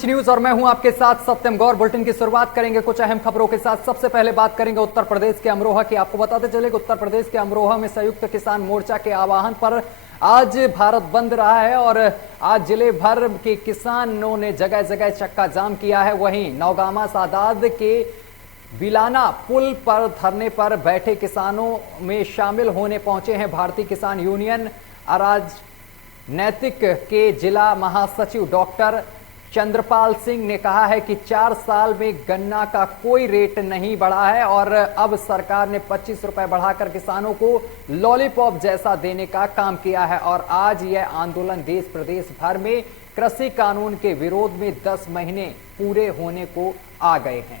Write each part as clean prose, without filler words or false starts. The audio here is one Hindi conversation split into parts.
पंच न्यूज और मैं हूं आपके साथ सत्यम गौर। बुलेटिन की शुरुआत करेंगे कुछ अहम खबरों के साथ। सबसे पहले बात करेंगे उत्तर प्रदेश के अमरोहा की। आपको बताते चले कि उत्तर प्रदेश के अमरोहा में संयुक्त किसान मोर्चा के आह्वान पर आज भारत बंद रहा है और आज जिले भर के किसानों ने जगह जगह चक्का जाम किया है। वहीं नौगामा सादात के बिलाना पुल पर धरने पर बैठे किसानों में शामिल होने पहुंचे हैं भारतीय किसान यूनियन राजनैतिक के जिला महासचिव डॉक्टर चंद्रपाल सिंह ने कहा है कि 4 साल में गन्ना का कोई रेट नहीं बढ़ा है और अब सरकार ने 25 रुपए बढ़ाकर किसानों को लॉलीपॉप जैसा देने का काम किया है। और आज यह आंदोलन देश प्रदेश भर में कृषि कानून के विरोध में 10 महीने पूरे होने को आ गए हैं।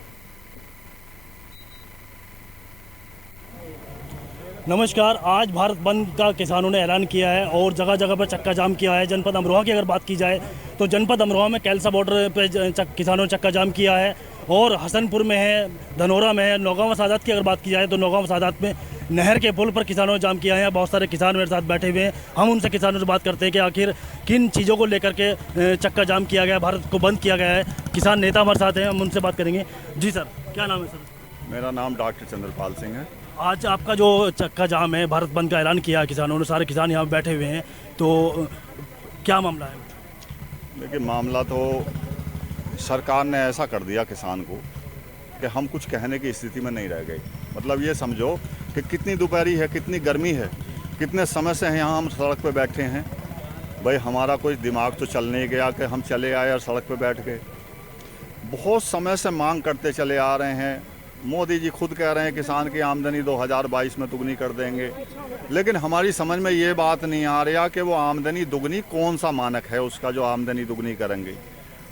नमस्कार। आज भारत बंद का किसानों ने ऐलान किया है और जगह जगह पर चक्का जाम किया है। जनपद अमरोहा की अगर बात की जाए तो जनपद अमरोहा में कैलसा बॉर्डर पे किसानों ने चक्का जाम किया है और हसनपुर में है, धनोरा में है। नौगामा सादात की अगर बात की जाए तो नौगामा सादात में नहर के पुल पर किसानों ने जाम किया है। बहुत सारे किसान मेरे साथ बैठे हुए हैं। हम उनसे किसानों से बात करते हैं कि आखिर किन चीज़ों को लेकर के चक्का जाम किया गया, भारत को बंद किया गया है। किसान नेता हमारे साथ हैं, हम उनसे बात करेंगे। जी सर, क्या नाम है सर? मेरा नाम डॉक्टर चंद्रपाल सिंह है। आज आपका जो चक्का जाम है, भारत बंद का ऐलान किया है किसानों ने, सारे किसान यहाँ बैठे हुए हैं, तो क्या मामला है? देखिए, मामला तो सरकार ने ऐसा कर दिया किसान को कि हम कुछ कहने की स्थिति में नहीं रह गए। मतलब ये समझो कि कितनी दोपहरी है, कितनी गर्मी है, कितने समय से यहाँ हम सड़क पे बैठे हैं। भाई हमारा कोई दिमाग तो चल नहीं गया कि हम चले आए और सड़क पे बैठ गए। बहुत समय से मांग करते चले आ रहे हैं। मोदी जी खुद कह रहे हैं किसान की आमदनी 2022 में दुगनी कर देंगे, लेकिन हमारी समझ में ये बात नहीं आ रहा कि वो आमदनी दुगनी कौन सा मानक है उसका जो आमदनी दुगनी करेंगे।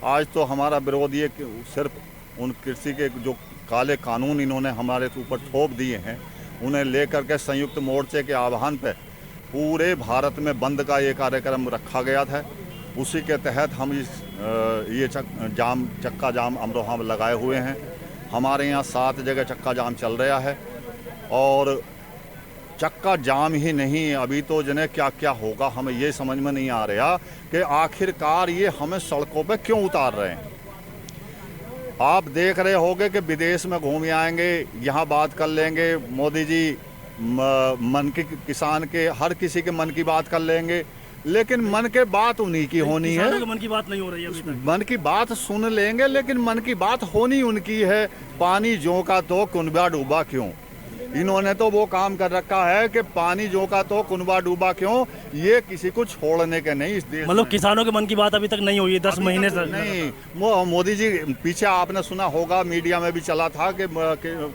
आज तो हमारा विरोध ये सिर्फ उन कृषि के जो काले कानून इन्होंने हमारे ऊपर थोप दिए हैं उन्हें लेकर के संयुक्त मोर्चे के आह्वान पर पूरे भारत में बंद का ये कार्यक्रम रखा गया था। उसी के तहत हम ये चक्का जाम अमरोहा में लगाए हुए हैं। हमारे यहाँ 7 जगह चक्का जाम चल रहा है और चक्का जाम ही नहीं, अभी तो जिन्हें क्या क्या होगा हमें ये समझ में नहीं आ रहा कि आखिरकार ये हमें सड़कों पे क्यों उतार रहे हैं। आप देख रहे होंगे कि विदेश में घूम आएंगे, यहाँ बात कर लेंगे, मोदी जी मन की किसान के हर किसी के मन की बात कर लेंगे, लेकिन मन के बात उन्हीं की होनी है। मन की बात नहीं हो रही है अभी तक। मन की बात सुन लेंगे लेकिन मन की बात होनी उनकी है। पानी जो का तो कुनबा डूबा क्यों, इन्होंने तो वो काम कर रखा है कि पानी जो का तो कुनबा डूबा क्यों, ये किसी को छोड़ने के नहीं इस देश। मतलब किसानों के मन की बात अभी तक नहीं हुई है 10 महीने से नहीं। मोदी जी पीछे आपने सुना होगा, मीडिया में भी चला था कि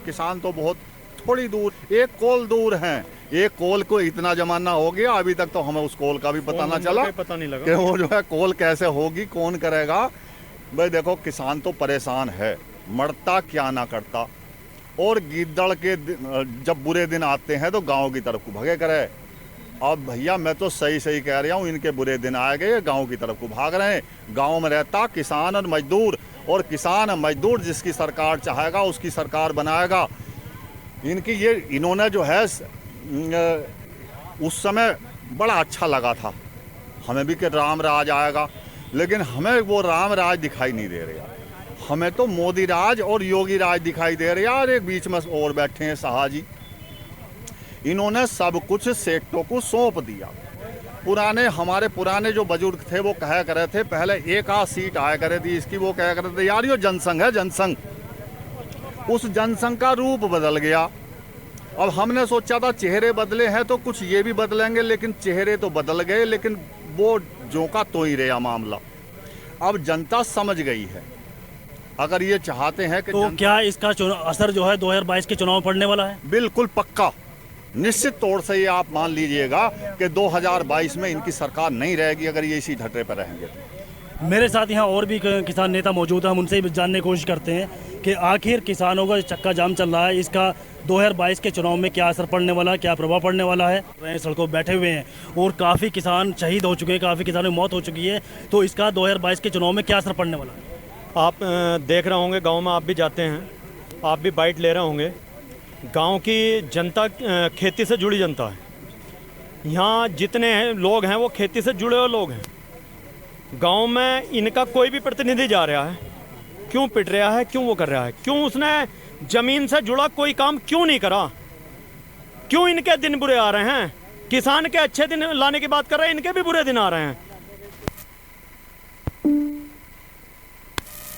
किसान तो बहुत थोड़ी दूर, 1 कोल दूर हैं। 1 कोल को इतना जमाना हो गया, अभी तक तो हमें उस कोल का भी पता ना चला, पता नहीं लगा कि वो जो है कोल कैसे होगी, कौन करेगा। भाई देखो, किसान तो परेशान है, मरता क्या ना करता। और गिद्दड़ के जब बुरे दिन आते हैं तो गांव की तरफ को भगे करे। अब भैया मैं तो सही सही कह रहा हूँ, इनके बुरे दिन आ गए, गांव की तरफ को भाग रहे हैं। गांव में रहता किसान और मजदूर, और किसान और मजदूर जिसकी सरकार चाहेगा उसकी सरकार बनाएगा। इन्होंने जो है उस समय बड़ा अच्छा लगा था हमें भी कि राम राज आएगा, लेकिन हमें वो राम राज दिखाई नहीं दे रहा। हमें तो मोदी राज और योगी राज दिखाई दे रहा है। और एक बीच में और बैठे हैं शाह जी, इन्होंने सब कुछ सेठों को सौंप दिया। हमारे पुराने जो बुजुर्ग थे वो कहा करे थे पहले 1 आध सीट आया करे थी इसकी, वो कहा करे थे यार ये जनसंघ है, जनसंघ। उस जनसंघ का रूप बदल गया। अब हमने सोचा था चेहरे बदले हैं तो कुछ ये भी बदलेंगे, लेकिन चेहरे तो बदल गए, लेकिन वो जो का तो ही रहा मामला। अब जनता समझ गई है। अगर ये चाहते हैं कि तो क्या इसका असर जो है 2022 के चुनाव पड़ने वाला है? बिल्कुल पक्का, निश्चित तौर से ये आप मान लीजिएगा कि 2022 में इनकी सरकार नहीं रहेगी अगर ये इसी ढर्रे पर रहेंगे। मेरे साथ यहाँ और भी किसान नेता मौजूद हैं, हम उनसे भी जानने की कोशिश करते हैं कि आखिर किसानों का चक्का जाम चल रहा है, इसका 2022 के चुनाव में क्या असर पड़ने वाला है, क्या प्रभाव पड़ने वाला है। सड़कों बैठे हुए हैं और काफ़ी किसान शहीद हो चुके हैं, काफ़ी किसानों की मौत हो चुकी है, तो इसका 2022 के चुनाव में क्या असर पड़ने वाला है? आप देख रहे होंगे, गांव में आप भी जाते हैं, आप भी बाइट ले रहे होंगे। गांव की जनता खेती से जुड़ी जनता है। यहाँ जितने लोग हैं वो खेती से जुड़े हुए लोग हैं। गांव में इनका कोई भी प्रतिनिधि जा रहा है, क्यों पिट रहा है, क्यों वो कर रहा है, क्यों उसने जमीन से जुड़ा कोई काम क्यों नहीं करा, क्यों इनके दिन बुरे आ रहे हैं। किसान के अच्छे दिन लाने की बात कर रहे हैं, इनके भी बुरे दिन आ रहे हैं।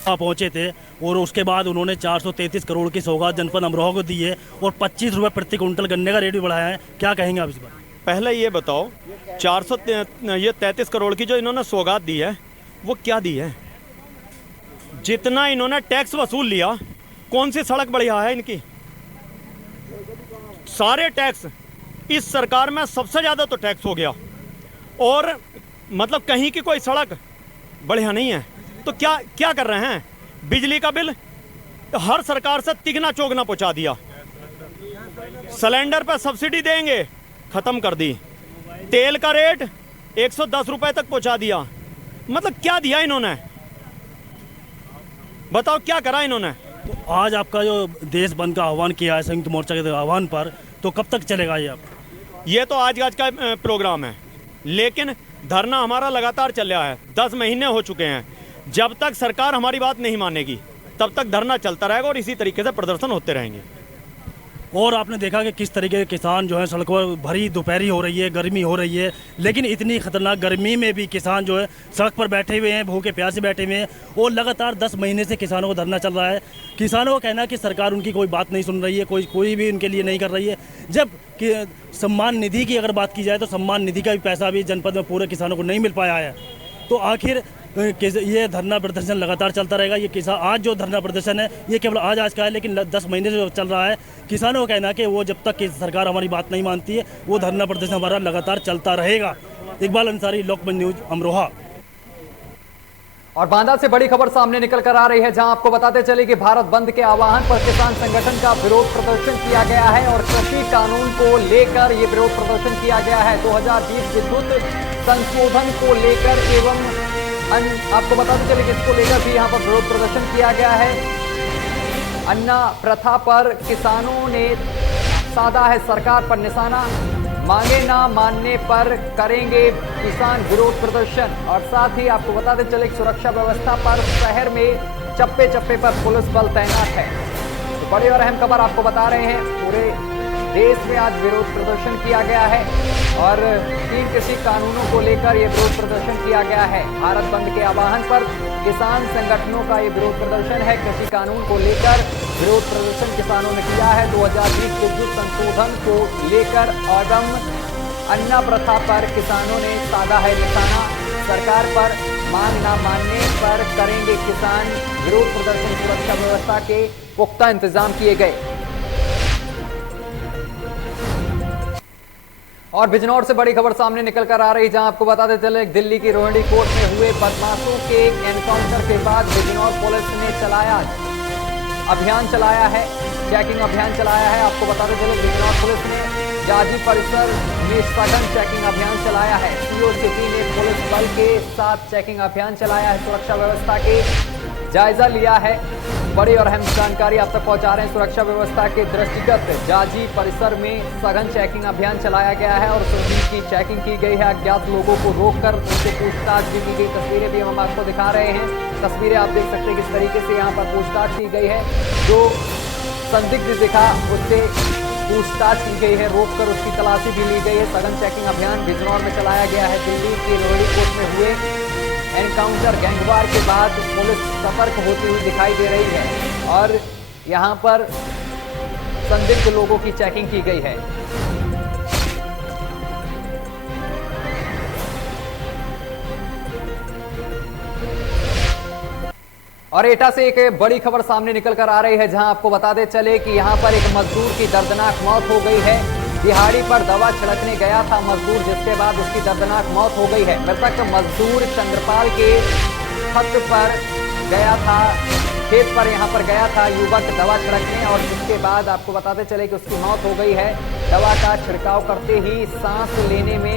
पहुंचे थे और उसके बाद उन्होंने 433 करोड़ की सौगात जनपद अमरोहा को दी है और 25 रुपये प्रति कुंटल गन्ने का रेट भी बढ़ाया है। क्या कहेंगे आप इस बार? पहले ये बताओ, 433 करोड़ की जो इन्होंने सौगात दी है वो क्या दी है? जितना इन्होंने टैक्स वसूल लिया, कौन सी सड़क बढ़िया है इनकी? सारे टैक्स, इस सरकार में सबसे ज़्यादा तो टैक्स हो गया, और मतलब कहीं की कोई सड़क बढ़िया नहीं है। तो क्या क्या कर रहे हैं? बिजली का बिल हर सरकार से तिगना चौगना पहुंचा दिया। सिलेंडर पर सब्सिडी देंगे, खत्म कर दी। तेल का रेट 110 रुपए तक पहुंचा दिया। मतलब क्या दिया इन्होंने? बताओ क्या करा इन्होंने? तो आज आपका जो देश बंद का आह्वान किया है संयुक्त मोर्चा के आह्वान पर, तो कब तक चलेगा ये? आप ये तो आज का प्रोग्राम है, लेकिन धरना हमारा लगातार चल रहा है। 10 महीने हो चुके हैं। जब तक सरकार हमारी बात नहीं मानेगी तब तक धरना चलता रहेगा और इसी तरीके से प्रदर्शन होते रहेंगे। और आपने देखा कि किस तरीके के किसान जो है सड़कों पर, भरी दोपहरी हो रही है, गर्मी हो रही है, लेकिन इतनी खतरनाक गर्मी में भी किसान जो है सड़क पर बैठे हुए हैं, भूखे प्यासे बैठे हुए हैं, और लगातार 10 महीने से किसानों को धरना चल रहा है। किसानों का कहना है कि सरकार उनकी कोई बात नहीं सुन रही है, कोई भी उनके लिए नहीं कर रही है। जब कि सम्मान निधि की अगर बात की जाए तो सम्मान निधि का भी पैसा भी जनपद में पूरे किसानों को नहीं मिल पाया है। तो आखिर ये धरना प्रदर्शन लगातार चलता रहेगा। ये किसान आज जो धरना प्रदर्शन है ये केवल आज का है, लेकिन 10 महीने से चल रहा है। किसानों का कहना है कि वो जब तक कि सरकार हमारी बात नहीं मानती है वो धरना प्रदर्शन हमारा लगातार चलता रहेगा। इकबाल अंसारी, लोकमंच न्यूज, अमरोहा। और बांदा से बड़ी खबर सामने निकल कर आ रही है, जहां आपको बताते चले कि भारत बंद के आह्वान पर किसान संगठन का विरोध प्रदर्शन किया गया है और कृषि कानून को लेकर ये विरोध प्रदर्शन किया गया है। 2020 विद्युत संशोधन को लेकर एवं आपको बताते चले कि इसको लेकर भी यहाँ पर विरोध प्रदर्शन किया गया है। अन्ना प्रथा पर किसानों ने साधा है सरकार पर निशाना, मांगे ना मानने पर करेंगे किसान विरोध प्रदर्शन। और साथ ही आपको बताते चले कि सुरक्षा व्यवस्था पर शहर में चप्पे चप्पे पर पुलिस बल तैनात है। तो बड़ी और अहम खबर आपको बता रहे हैं, पूरे देश में आज विरोध प्रदर्शन किया गया है और 3 कृषि कानूनों को लेकर यह विरोध प्रदर्शन किया गया है। भारत बंद के आह्वान पर किसान संगठनों का ये विरोध प्रदर्शन है। कृषि कानून को लेकर विरोध प्रदर्शन किसानों ने किया है। 2020 विद्युत संशोधन को लेकर एवं अन्ना प्रथा पर किसानों ने साधा है निशाना, सरकार पर मांग न मानने पर करेंगे किसान विरोध प्रदर्शन। सुरक्षा व्यवस्था के पुख्ता इंतजाम किए गए। और बिजनौर से बड़ी खबर सामने निकल कर आ रही, जहां आपको बताते चले दिल्ली की रोहिणी कोर्ट में हुए बदमाशों के एनकाउंटर के बाद बिजनौर पुलिस ने अभियान चलाया है, चेकिंग अभियान चलाया है। आपको बताते चले बिजनौर पुलिस ने जाजी परिसर में सघन चेकिंग अभियान चलाया है। सीओ सिटी ने पुलिस बल के साथ चेकिंग अभियान चलाया है, सुरक्षा व्यवस्था के जायजा लिया है। बड़ी और अहम जानकारी आप तक पहुंचा रहे हैं। सुरक्षा व्यवस्था के दृष्टिगत जाजी परिसर में सघन चेकिंग अभियान चलाया गया है और सभी की चेकिंग की गई है। अज्ञात लोगों को रोककर उनसे पूछताछ भी की गई। तस्वीरें भी हम आपको दिखा रहे हैं। तस्वीरें आप देख सकते हैं किस तरीके से यहाँ पर पूछताछ की गई है। जो संदिग्ध दिखा उससे पूछताछ की गई है, रोककर उसकी तलाशी भी ली गई है। सघन चेकिंग अभियान बिजनौर में चलाया गया है। दिल्ली के रोहिणी कोर्ट में हुए एनकाउंटर गैंगवार के बाद पुलिस सतर्क होती हुई दिखाई दे रही है और यहां पर संदिग्ध लोगों की चेकिंग की गई है। और एटा से एक बड़ी खबर सामने निकल कर आ रही है, जहां आपको बताते चले कि यहां पर एक मजदूर की दर्दनाक मौत हो गई है। दिहाड़ी पर दवा छिड़कने गया था मजदूर, जिसके बाद उसकी दर्दनाक मौत हो गई है। मृतक मजदूर चंद्रपाल के छत पर गया था, खेत पर यहाँ पर गया था युवक दवा छिड़कने और जिसके बाद आपको बताते चले कि उसकी मौत हो गई है। दवा का छिड़काव करते ही सांस लेने में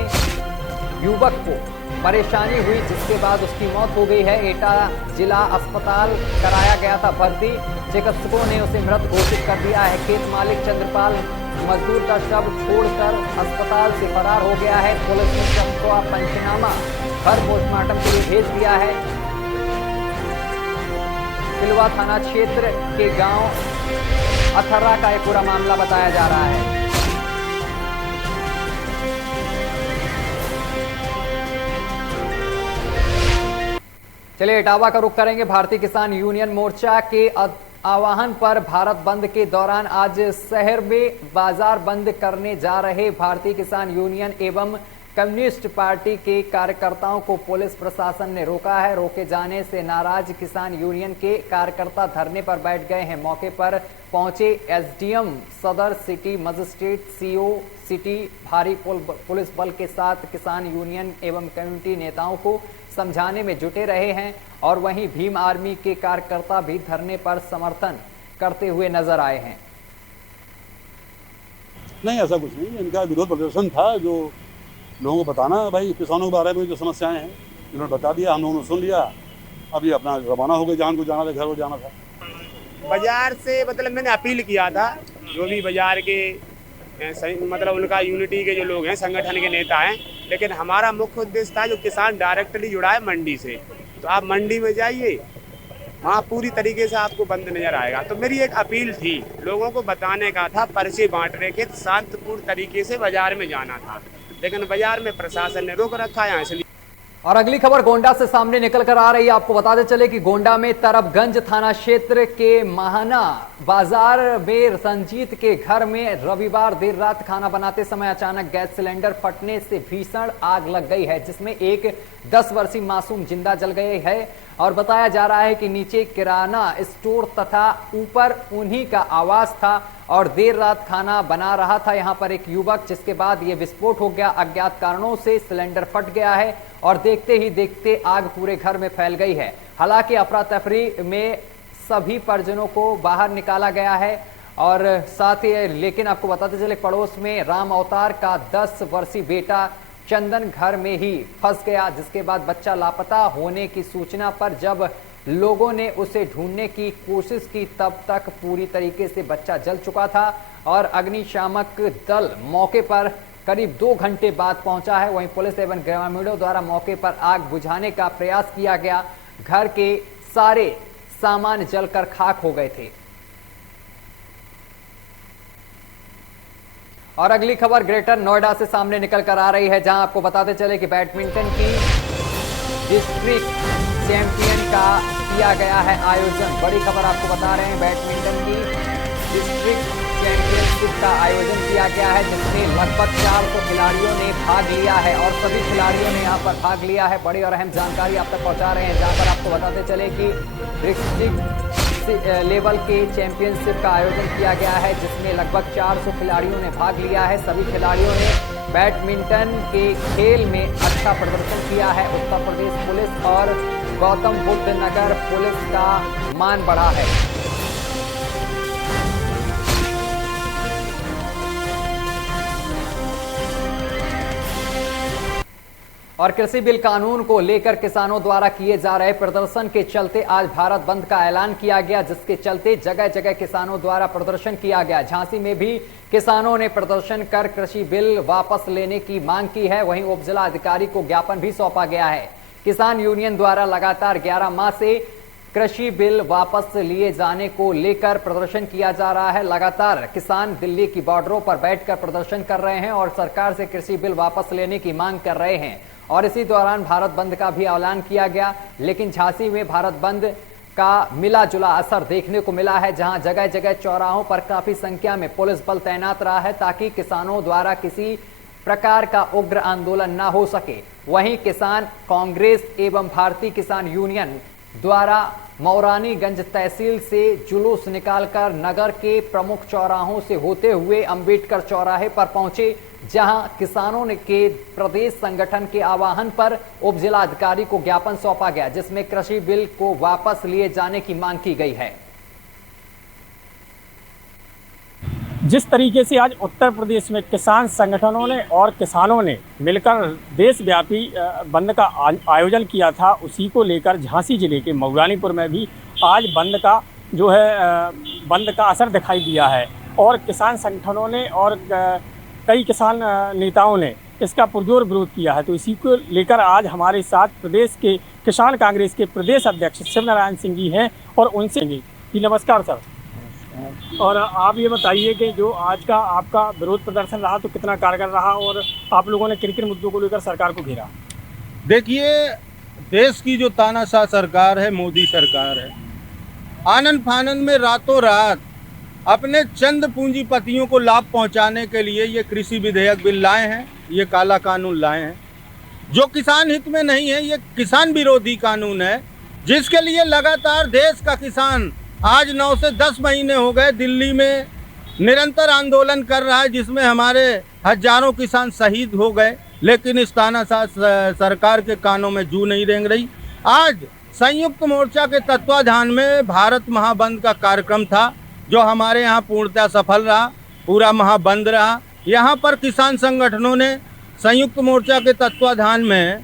युवक को परेशानी हुई, जिसके बाद उसकी मौत हो गई है। एटा जिला अस्पताल कराया गया था भर्ती, चिकित्सकों ने उसे मृत घोषित कर दिया है। खेत मालिक चंद्रपाल मजदूर का शव छोड़कर अस्पताल से फरार हो गया है। पुलिस ने शव का पंचनामा घर पोस्टमार्टम के लिए भेज दिया है। तिलवा थाना क्षेत्र के गांव अथर्रा का यह पूरा मामला बताया जा रहा है। चलिए इटावा का रुख करेंगे। भारतीय किसान यूनियन मोर्चा के आह्वान पर भारत बंद के दौरान आज शहर में बाजार बंद करने जा रहे भारतीय किसान यूनियन एवं कम्युनिस्ट पार्टी के कार्यकर्ताओं को पुलिस प्रशासन ने रोका है। रोके जाने से नाराज किसान यूनियन के कार्यकर्ता धरने पर बैठ गए हैं। मौके पर पहुंचे एसडीएम सदर सिटी मजिस्ट्रेट सीओ सिटी भारी पुलिस बल के साथ किसान यूनियन एवं कम्युनिटी नेताओं को समझाने में जुटे रहे हैं और वहीं भीम आर्मी के कार्यकर्ता भी धरने पर समर्थन करते हुए नजर आए हैं। नहीं, ऐसा कुछ नहीं। इनका विरोध प्रदर्शन था जो लोगों को बताना भाई किसानों के बारे में जो समस्याएं हैं इन्होंने बता दिया, हम लोगों ने सुन लिया। अभी अपना रवाना हो गए, जहाँ को जाना था घर को जाना था। बाजार से मतलब मैंने अपील किया था जो भी बाजार के मतलब उनका यूनिटी के जो लोग हैं संगठन के नेता हैं, लेकिन हमारा मुख्य उद्देश्य था जो किसान डायरेक्टली जुड़ा है मंडी से, तो आप मंडी में जाइए, वहाँ पूरी तरीके से आपको बंद नजर आएगा। तो मेरी एक अपील थी, लोगों को बताने का था, पर्चे बांटने के शांतिपूर्ण तरीके से बाजार में जाना था, लेकिन बाजार में प्रशासन ने रोक रखा है। इसलिए और अगली खबर गोंडा से सामने निकल कर आ रही है। आपको बताते चले कि गोंडा में तरबगंज थाना क्षेत्र के महाना बाजार में रंजीत के घर में रविवार देर रात खाना बनाते समय अचानक गैस सिलेंडर फटने से भीषण आग लग गई है, जिसमें एक 10 वर्षीय मासूम जिंदा जल गए है। और बताया जा रहा है कि नीचे किराना स्टोर तथा ऊपर उन्हीं का आवास था और देर रात खाना बना रहा था यहां पर एक युवक, जिसके बाद ये विस्फोट हो गया। अज्ञात कारणों से सिलेंडर फट गया है और देखते ही देखते आग पूरे घर में फैल गई है। हालांकि अफरा तफरी में सभी परिजनों को बाहर निकाला गया है और साथ ही लेकिन आपको बताते चले पड़ोस में राम अवतार का 10 वर्षीय बेटा चंदन घर में ही फंस गया, जिसके बाद बच्चा लापता होने की सूचना पर जब लोगों ने उसे ढूंढने की कोशिश की तब तक पूरी तरीके से बच्चा जल चुका था और अग्निशामक दल मौके पर करीब 2 घंटे बाद पहुंचा है। वहीं पुलिस एवं ग्रामीणों द्वारा मौके पर आग बुझाने का प्रयास किया गया। घर के सारे सामान जलकर खाक हो गए थे। और अगली खबर ग्रेटर नोएडा से सामने निकल कर आ रही है, जहां आपको बताते चले कि बैडमिंटन की डिस्ट्रिक्ट चैंपियन का किया गया है आयोजन। बड़ी खबर आपको बता रहे हैं, बैडमिंटन की डिस्ट्रिक्ट चैंपियनशिप का आयोजन किया गया है, जिसमें लगभग 400 खिलाड़ियों ने भाग लिया है और सभी खिलाड़ियों ने यहां पर भाग लिया है। बड़ी और अहम जानकारी आप तक पहुंचा रहे हैं, जहां पर आपको बताते चले कि डिस्ट्रिक्ट लेवल के चैंपियनशिप का आयोजन किया गया है, जिसमें लगभग 400 खिलाड़ियों ने भाग लिया है। सभी खिलाड़ियों ने बैडमिंटन के खेल में अच्छा प्रदर्शन किया है। उत्तर प्रदेश पुलिस और गौतम बुद्ध नगर पुलिस का मान बढ़ा है। और कृषि बिल कानून को लेकर किसानों द्वारा किए जा रहे प्रदर्शन के चलते आज भारत बंद का ऐलान किया गया, जिसके चलते जगह जगह किसानों द्वारा प्रदर्शन किया गया। झांसी में भी किसानों ने प्रदर्शन कर कृषि बिल वापस लेने की मांग की है। वहीं उप जिला अधिकारी को ज्ञापन भी सौंपा गया है। किसान यूनियन द्वारा लगातार 11 माह से कृषि बिल वापस लिए जाने को लेकर प्रदर्शन किया जा रहा है। लगातार किसान दिल्ली की बॉर्डरों पर बैठकर प्रदर्शन कर रहे हैं और सरकार से कृषि बिल वापस लेने की मांग कर रहे हैं। और इसी दौरान भारत बंद का भी ऐलान किया गया, लेकिन झांसी में भारत बंद का मिला जुला असर देखने को मिला है, जहां जगह जगह चौराहों पर काफी संख्या में पुलिस बल तैनात रहा है ताकि किसानों द्वारा किसी प्रकार का उग्र आंदोलन न हो सके। वहीं किसान कांग्रेस एवं भारतीय किसान यूनियन द्वारा मौरानीगंज तहसील से जुलूस निकालकर नगर के प्रमुख चौराहों से होते हुए अंबेडकर चौराहे पर पहुंचे, जहां किसानों ने के प्रदेश संगठन के आह्वान पर उप जिला अधिकारी को ज्ञापन सौंपा गया, जिसमें कृषि बिल को वापस लिए जाने की मांग की गई है। जिस तरीके से आज उत्तर प्रदेश में किसान संगठनों ने और किसानों ने मिलकर देशव्यापी बंद का आयोजन किया था, उसी को लेकर झांसी जिले के मऊरानीपुर में भी आज बंद का जो है बंद का असर दिखाई दिया है। और किसान संगठनों ने और कई किसान नेताओं ने इसका पुरजोर विरोध किया है। तो इसी को लेकर आज हमारे साथ प्रदेश के किसान कांग्रेस के प्रदेश अध्यक्ष शिव नारायण सिंह जी हैं और उनसे जी नमस्कार सर। और आप ये बताइए कि जो आज का आपका विरोध प्रदर्शन रहा तो कितना कारगर रहा और आप लोगों ने किन किन मुद्दों को लेकर सरकार को घेरा? देखिए, देश की जो तानाशाह सरकार है, मोदी सरकार है, आनंद फानंद में रातों रात अपने चंद पूंजीपतियों को लाभ पहुंचाने के लिए ये कृषि विधेयक बिल लाए हैं, ये काला कानून लाए हैं जो किसान हित में नहीं है। ये किसान विरोधी कानून है जिसके लिए लगातार देश का किसान आज 9 से 10 महीने हो गए दिल्ली में निरंतर आंदोलन कर रहा है, जिसमें हमारे हजारों किसान शहीद हो गए, लेकिन इस तानाशाह सरकार के कानों में जू नहीं रेंग रही। आज संयुक्त मोर्चा के तत्वाधान में भारत महाबंद का कार्यक्रम था जो हमारे यहाँ पूर्णतः सफल रहा, पूरा महाबंद रहा। यहाँ पर किसान संगठनों ने संयुक्त मोर्चा के तत्वाधान में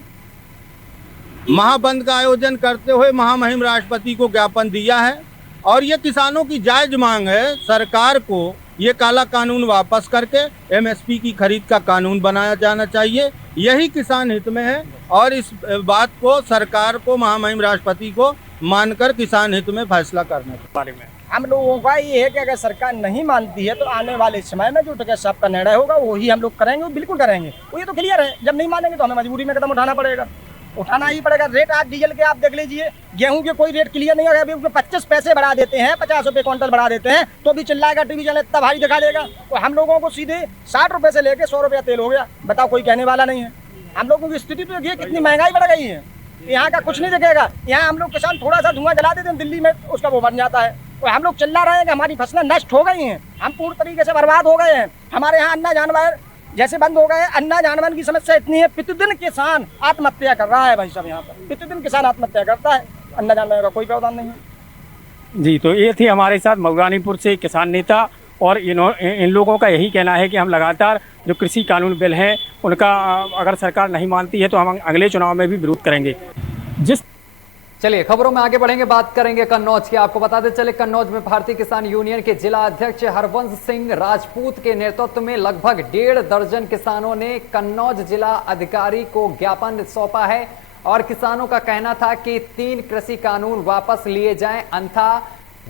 महाबंद का आयोजन करते हुए महामहिम राष्ट्रपति को ज्ञापन दिया है और ये किसानों की जायज मांग है सरकार को ये काला कानून वापस करके एमएसपी की खरीद का कानून बनाया जाना चाहिए। यही किसान हित में है और इस बात को सरकार को महामहिम राष्ट्रपति को मानकर किसान हित में फैसला करने के बारे में हम लोगों का ये है कि अगर सरकार नहीं मानती है तो आने वाले समय में जो सबका निर्णय होगा वही हम लोग करेंगे, वो बिल्कुल करेंगे। वो ये तो क्लियर है, जब नहीं मानेंगे तो हमें मजबूरी में कदम उठाना पड़ेगा, उठाना ही पड़ेगा। रेट आज डीजल के आप देख लीजिए, गेहूं के कोई रेट क्लियर नहीं होगा। अभी 25 पैसे बढ़ा देते हैं, 50 रुपये क्विंटल बढ़ा देते हैं तो भी चिल्लाएगा, टीवी चैनल इतना भारी दिखा देगा। तो हम लोगों को सीधे 60 रुपये से लेके 100 रुपया तेल हो गया, बताओ, कोई कहने वाला नहीं है। हम लोगों की स्थिति तो देखिए कितनी महंगाई बढ़ गई है, यहाँ का कुछ नहीं दिखेगा। यहाँ हम लोग किसान थोड़ा सा धुआं जला देते हैं, दिल्ली में उसका वो बन जाता है। तो हम लोग चिल्ला रहे हैं कि हमारी फसलें नष्ट हो गई हैं, हम पूर्ण तरीके से बर्बाद हो गए हैं। हमारे यहाँ अन्ना जानवर जैसे बंद हो गए, अन्ना जानवर की समस्या इतनी है, प्रतिदिन किसान आत्महत्या कर रहा है भाई साहब। यहाँ पर प्रतिदिन किसान आत्महत्या करता है, अन्ना जानवर का कोई प्रावधान नहीं है। जी, तो ये थे हमारे साथ मऊरानीपुर से किसान नेता और इन लोगों का यही कहना है कि हम लगातार जो कृषि कानून बिल हैं उनका अगर सरकार नहीं मानती है तो हम अगले चुनाव में भी विरोध करेंगे। चलिए खबरों में आगे बढ़ेंगे, बात करेंगे कन्नौज की। आपको बताते चले कन्नौज में भारतीय किसान यूनियन के जिला अध्यक्ष हरवंश सिंह राजपूत के नेतृत्व में लगभग 1.5 दर्जन किसानों ने कन्नौज जिला अधिकारी को ज्ञापन सौंपा है और किसानों का कहना था कि 3 कृषि कानून वापस लिए जाएं, अन्यथा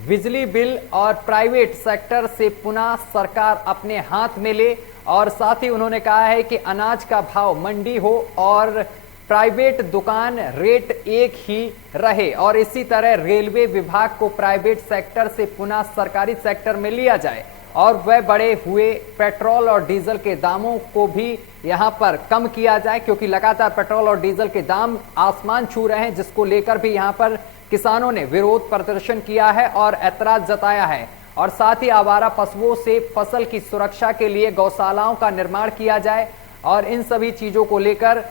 बिजली बिल और प्राइवेट सेक्टर से पुनः सरकार अपने हाथ में ले। और साथ ही उन्होंने कहा है कि अनाज का भाव मंडी हो और प्राइवेट दुकान रेट एक ही रहे और इसी तरह रेलवे विभाग को प्राइवेट सेक्टर से पुनः सरकारी सेक्टर में लिया जाए और वह बढ़े हुए पेट्रोल और डीजल के दामों को भी यहां पर कम किया जाए, क्योंकि लगातार पेट्रोल और डीजल के दाम आसमान छू रहे हैं, जिसको लेकर भी यहां पर किसानों ने विरोध प्रदर्शन किया है और ऐतराज जताया है। और साथ ही आवारा पशुओं से फसल की सुरक्षा के लिए गौशालाओं का निर्माण किया जाए और इन सभी चीजों को लेकर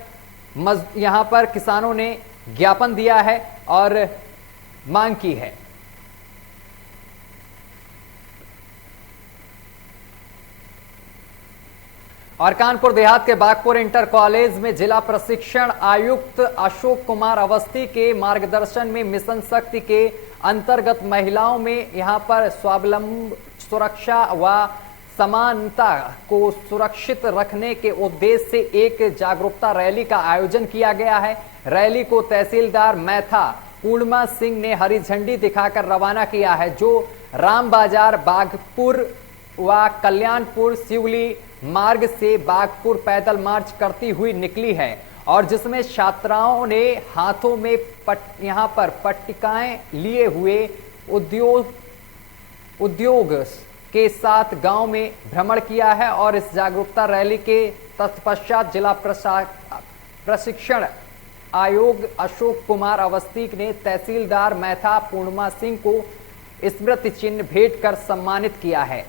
यहां पर किसानों ने ज्ञापन दिया है और मांग की है। और कानपुर देहात के बागपुर इंटर कॉलेज में जिला प्रशिक्षण आयुक्त अशोक कुमार अवस्थी के मार्गदर्शन में मिशन शक्ति के अंतर्गत महिलाओं में यहां पर स्वावलंबन, सुरक्षा व समानता को सुरक्षित रखने के उद्देश्य से एक जागरूकता रैली का आयोजन किया गया है। रैली को तहसीलदार मैथा पूर्णिमा सिंह ने हरी झंडी दिखाकर रवाना किया है, जो राम बाजार बागपुर व कल्याणपुर शिवली मार्ग से बागपुर पैदल मार्च करती हुई निकली है और जिसमें छात्राओं ने हाथों में यहां पर पट्टिकाएं लिए हुए उद्योग के साथ गांव में भ्रमण किया है। और इस जागरूकता रैली के तत्पश्चात जिला प्रशिक्षण आयोग अशोक कुमार अवस्थी ने तहसीलदार मैथा पूर्णिमा सिंह को स्मृति चिन्ह भेंट कर सम्मानित किया है।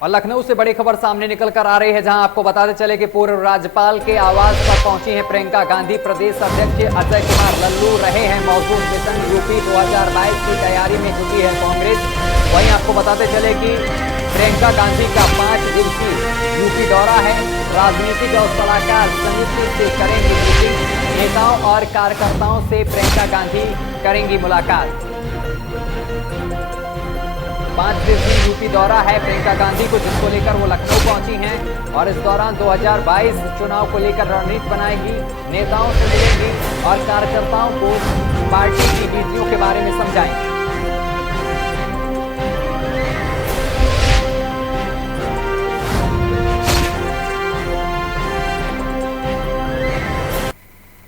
और लखनऊ से बड़ी खबर सामने निकल कर आ रही है, जहां आपको बताते चले कि पूर्व राज्यपाल के आवास पर पहुंची हैं प्रियंका गांधी। प्रदेश अध्यक्ष अजय कुमार लल्लू रहे हैं मौजूद। मिशन यूपी 2022 की तैयारी में जुटी है कांग्रेस। वहीं आपको बताते चले कि प्रियंका गांधी का 5 दिवसीय यूपी दौरा है राजनीतिक और सलाहकार समिति से करेंगे मीटिंग। नेताओं और कार्यकर्ताओं से प्रियंका गांधी करेंगी मुलाकात। 5 दिवसीय यूपी दौरा है प्रियंका गांधी को, जिसको लेकर वो लखनऊ पहुंची हैं और इस दौरान 2022 चुनाव को लेकर रणनीति बनाएगी। नेताओं से मिलेंगी और कार्यकर्ताओं को पार्टी की नीतियों के बारे में समझाएंगी।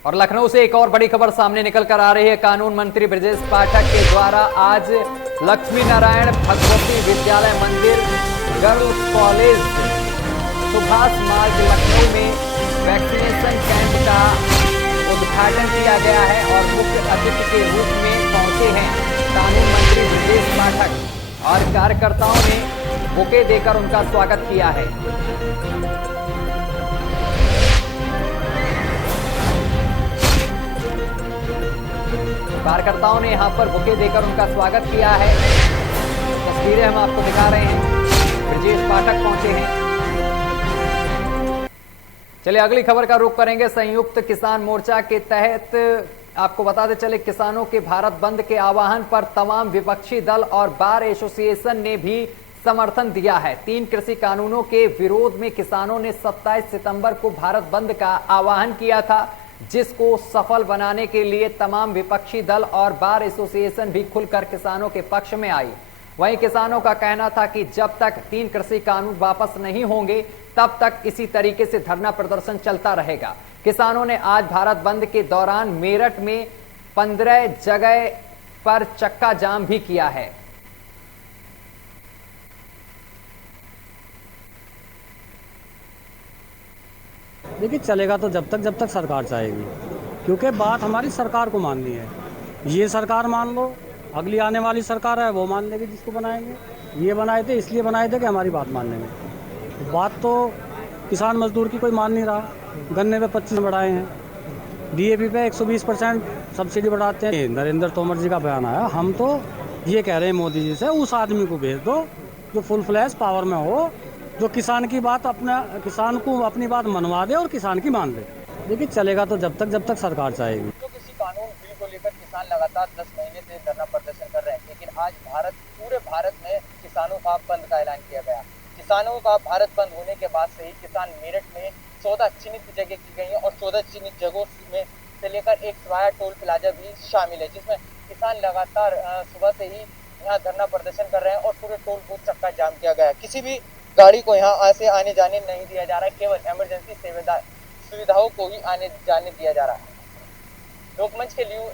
और लखनऊ से एक और बड़ी खबर सामने निकल कर आ रही है। कानून मंत्री ब्रजेश पाठक के द्वारा आज लक्ष्मी नारायण भगवती विद्यालय मंदिर गर्ल्स कॉलेज सुभाष मार्ग लखनऊ में वैक्सीनेशन कैंप का उद्घाटन किया गया है और मुख्य अतिथि के रूप में पहुंचे हैं कानून मंत्री ब्रजेश पाठक और कार्यकर्ताओं ने बुके देकर उनका स्वागत किया है। कार्यकर्ताओं ने यहां पर बुके देकर उनका स्वागत किया है। तस्वीरें हम आपको दिखा रहे हैं, ब्रजेश पाठक पहुंचे हैं। चलिए अगली खबर का रुख करेंगे। संयुक्त किसान मोर्चा के तहत आपको बताते चले, किसानों के भारत बंद के आह्वान पर तमाम विपक्षी दल और बार एसोसिएशन ने भी समर्थन दिया है। 3 कृषि कानूनों के विरोध में किसानों ने 27 सितंबर को भारत बंद का आह्वान किया था, जिसको सफल बनाने के लिए तमाम विपक्षी दल और बार एसोसिएशन भी खुलकर किसानों के पक्ष में आई। वहीं किसानों का कहना था कि जब तक 3 कृषि कानून वापस नहीं होंगे तब तक इसी तरीके से धरना प्रदर्शन चलता रहेगा। किसानों ने आज भारत बंद के दौरान मेरठ में 15 जगह पर चक्का जाम भी किया है। देखिए चलेगा तो जब तक सरकार चाहेगी, क्योंकि बात हमारी सरकार को माननी है। ये सरकार मान लो, अगली आने वाली सरकार है वो मान लेगी जिसको बनाएंगे। ये बनाए थे इसलिए बनाए थे कि हमारी बात मानने में। बात तो किसान मजदूर की कोई मान नहीं रहा। गन्ने पे 25 बढ़ाए हैं, DAP पे 120% सब्सिडी बढ़ाते हैं। नरेंद्र तोमर जी का बयान आया, हम तो ये कह रहे हैं मोदी जी से उस आदमी को भेज दो जो फुल फ्लैश पावर में हो, जो किसान की बात किसान को अपनी बात मनवा दे और किसान की मान ले। देखिए चलेगा तो जब तक सरकार चाहेगी। तो किसी कानून बिल को लेकर किसान लगातार 10 महीने से धरना प्रदर्शन कर रहे हैं, लेकिन आज पूरे भारत में किसानों का बंद का ऐलान किया गया। किसानों का भारत बंद होने के बाद से ही किसान मेरठ में 14 चिन्हित जगह की गई हैं और 14 चिन्हित जगहों में से लेकर एक सवाया टोल प्लाजा भी शामिल है, जिसमें किसान लगातार सुबह से ही यहाँ धरना प्रदर्शन कर रहे हैं और पूरे टोल बूथ चक्का जाम किया गया है। किसी भी गाड़ी को यहाँ से आने जाने नहीं दिया जा रहा है, केवल इमरजेंसी सुविधाओं को ही आने जाने दिया जा रहा है। लोकमंच के लिए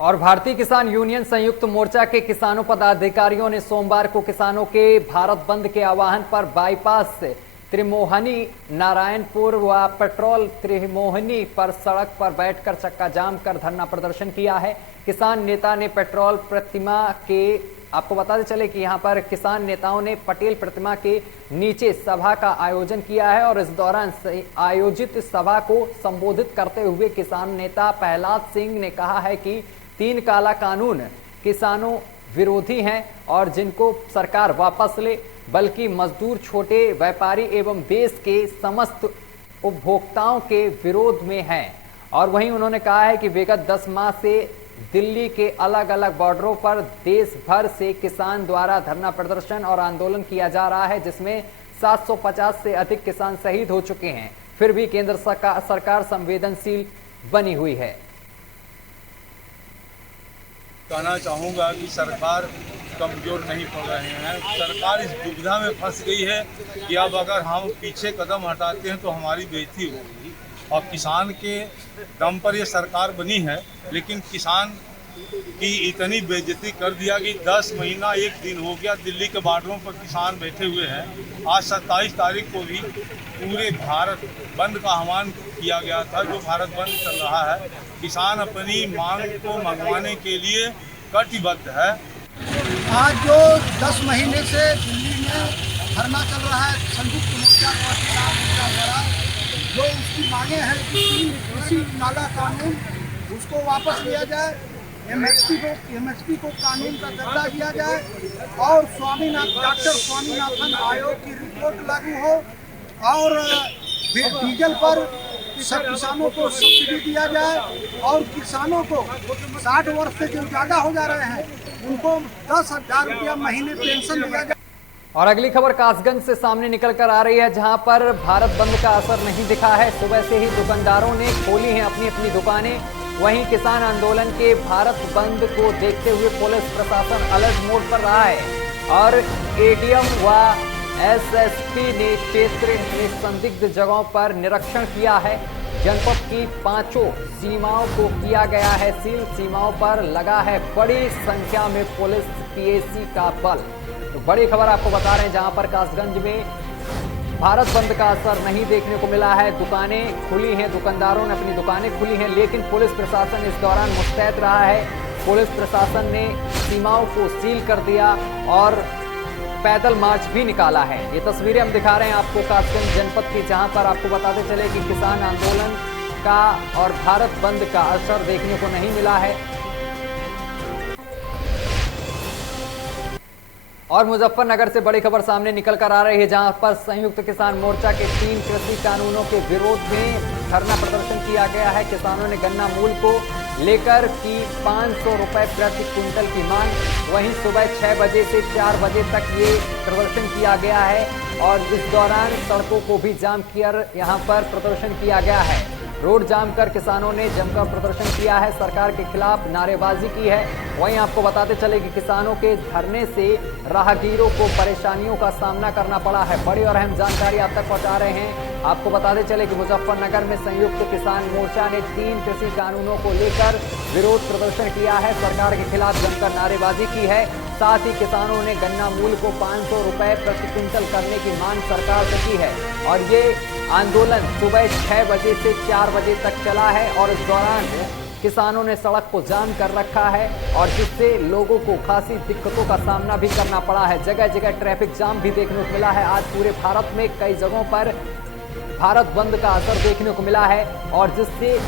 और भारतीय किसान यूनियन संयुक्त मोर्चा के किसानों पदाधिकारियों ने सोमवार को किसानों के भारत बंद के आह्वान पर बाईपास से त्रिमोहनी नारायणपुर व पेट्रोल त्रिमोहनी पर सड़क पर बैठकर चक्का जाम कर धरना प्रदर्शन किया है। किसान नेता ने पेट्रोल प्रतिमा के आपको बताते चले कि यहां पर किसान नेताओं ने पटेल प्रतिमा के नीचे सभा का आयोजन किया है और इस दौरान आयोजित सभा को संबोधित करते हुए किसान नेता प्रहलाद सिंह ने कहा है कि 3 काला कानून किसानों विरोधी हैं और जिनको सरकार वापस ले, बल्कि मजदूर, छोटे व्यापारी एवं देश के समस्त उपभोक्ताओं के विरोध में हैं। और वहीं उन्होंने कहा है कि विगत 10 माह से दिल्ली के अलग अलग बॉर्डरों पर देश भर से किसान द्वारा धरना प्रदर्शन और आंदोलन किया जा रहा है, जिसमें 750 से अधिक किसान शहीद हो चुके हैं। फिर भी केंद्र सरकार संवेदनशील बनी हुई है। कहना चाहूँगा कि सरकार कमजोर नहीं पड़ रहे हैं। सरकार इस दुविधा में फंस गई है कि अब अगर हम पीछे कदम हटाते हैं तो हमारी बेइज्जती होगी। और किसान के दम पर ये सरकार बनी है, लेकिन किसान की इतनी बेइज्जती कर दिया कि 10 महीना 1 दिन हो गया दिल्ली के बॉर्डरों पर किसान बैठे हुए हैं। आज 27 तारीख को भी पूरे भारत बंद का आह्वान किया गया था, जो भारत बंद चल रहा है। किसान अपनी मांग को मंगवाने के लिए कटिबद्ध है। आज जो 10 महीने से दिल्ली में धरना चल रहा है संयुक्त मोर्चा द्वारा, जो उसकी मांगे हैं कि कृषि नाला कानून उसको वापस लिया जाए, एमएसपी को कानून का दर्जा दिया जाए और डॉक्टर स्वामीनाथन आयोग की रिपोर्ट लागू हो और डीजल पर सब किसानों को सब्सिडी दिया जाए और किसानों को 60 वर्ष से जो ज़्यादा हो जा रहे हैं उनको 10,000 रुपया महीने पेंशन दिया जाए। और अगली खबर कासगंज से सामने निकल कर आ रही है, जहां पर भारत बंद का असर नहीं दिखा है। सुबह से ही दुकानदारों ने खोली हैं अपनी अपनी दुकानें। वहीं किसान आंदोलन के भारत बंद को देखते हुए पुलिस प्रशासन अलर्ट मोड पर रहा है और एडीएम व एसएसपी ने क्षेत्र में संदिग्ध जगहों पर निरीक्षण किया है। जनपद की 5 सीमाओं को किया गया है सील। सीमाओं पर लगा है बड़ी संख्या में पुलिस पीएसी का बल। तो बड़ी खबर आपको बता रहे हैं, जहां पर कासगंज में भारत बंद का असर नहीं देखने को मिला है। दुकानें खुली हैं, दुकानदारों ने अपनी दुकानें खुली हैं, लेकिन पुलिस प्रशासन इस दौरान मुस्तैद रहा है। पुलिस प्रशासन ने सीमाओं को सील कर दिया और पैदल मार्च भी निकाला है। ये तस्वीरें हम दिखा रहे हैं आपको कासगंज जनपद की, जहां पर आपको बताते चले कि किसान आंदोलन का और भारत बंद का असर देखने को नहीं मिला है। और मुजफ्फरनगर से बड़ी खबर सामने निकल कर आ रही है, जहां पर संयुक्त किसान मोर्चा के 3 कृषि कानूनों के विरोध में धरना प्रदर्शन किया गया है। किसानों ने गन्ना मूल्य को लेकर की 500 रुपए प्रति क्विंटल की मांग। वहीं सुबह 6 बजे से 4 बजे तक ये प्रदर्शन किया गया है और इस दौरान सड़कों को भी जाम कर यहां पर प्रदर्शन किया गया है। रोड जाम कर किसानों ने जमकर प्रदर्शन किया है, सरकार के खिलाफ नारेबाजी की है। वहीं आपको बताते चले कि किसानों के धरने से राहगीरों को परेशानियों का सामना करना पड़ा है। बड़ी और अहम जानकारी आप तक पहुंचा रहे हैं। आपको बताते चले कि मुजफ्फरनगर में संयुक्त किसान मोर्चा ने 3 कृषि कानूनों को लेकर विरोध प्रदर्शन किया है, सरकार के खिलाफ जमकर नारेबाजी की है। साथ ही किसानों ने गन्ना मूल्य को 500 रुपए प्रति क्विंटल करने की मांग सरकार से की है और ये आंदोलन सुबह 6 बजे से 4 बजे तक चला है और इस दौरान किसानों ने सड़क को जाम कर रखा है और जिससे लोगों को खासी दिक्कतों का सामना भी करना पड़ा है। जगह जगह ट्रैफिक जाम भी देखने को मिला है। आज पूरे भारत में कई जगहों पर भारत बंद का असर देखने को मिला है और जिससे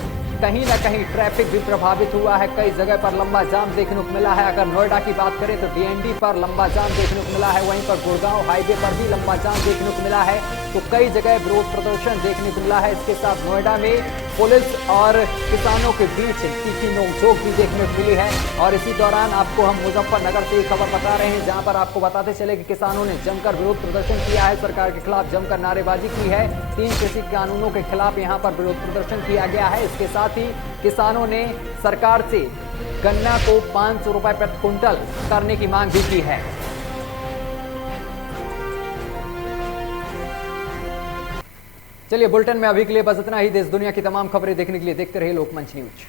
कहीं ना कहीं ट्रैफिक भी प्रभावित हुआ है। कई जगह पर लंबा जाम देखने को मिला है। अगर नोएडा की बात करें तो डीएनडी पर लंबा जाम देखने को मिला है, वहीं पर गुड़गांव हाईवे पर भी लंबा जाम देखने को मिला है। तो कई जगह विरोध प्रदर्शन देखने को मिला है। इसके साथ नोएडा में पुलिस और किसानों के बीच तीखी नोकझोंक भी देखने को मिली है और इसी दौरान आपको हम मुजफ्फरनगर से खबर बता रहे हैं, जहां पर आपको बताते चले कि किसानों ने जमकर विरोध प्रदर्शन किया है, सरकार के खिलाफ जमकर नारेबाजी की है। 3 कृषि कानूनों के खिलाफ यहां पर विरोध प्रदर्शन किया गया है। इसके साथ ही किसानों ने सरकार से गन्ना को 500 रुपए प्रति क्विंटल करने की मांग भी की है। चलिए बुलेटिन में अभी के लिए बस इतना ही। देश दुनिया की तमाम खबरें देखने के लिए देखते रहिए लोकमंच न्यूज।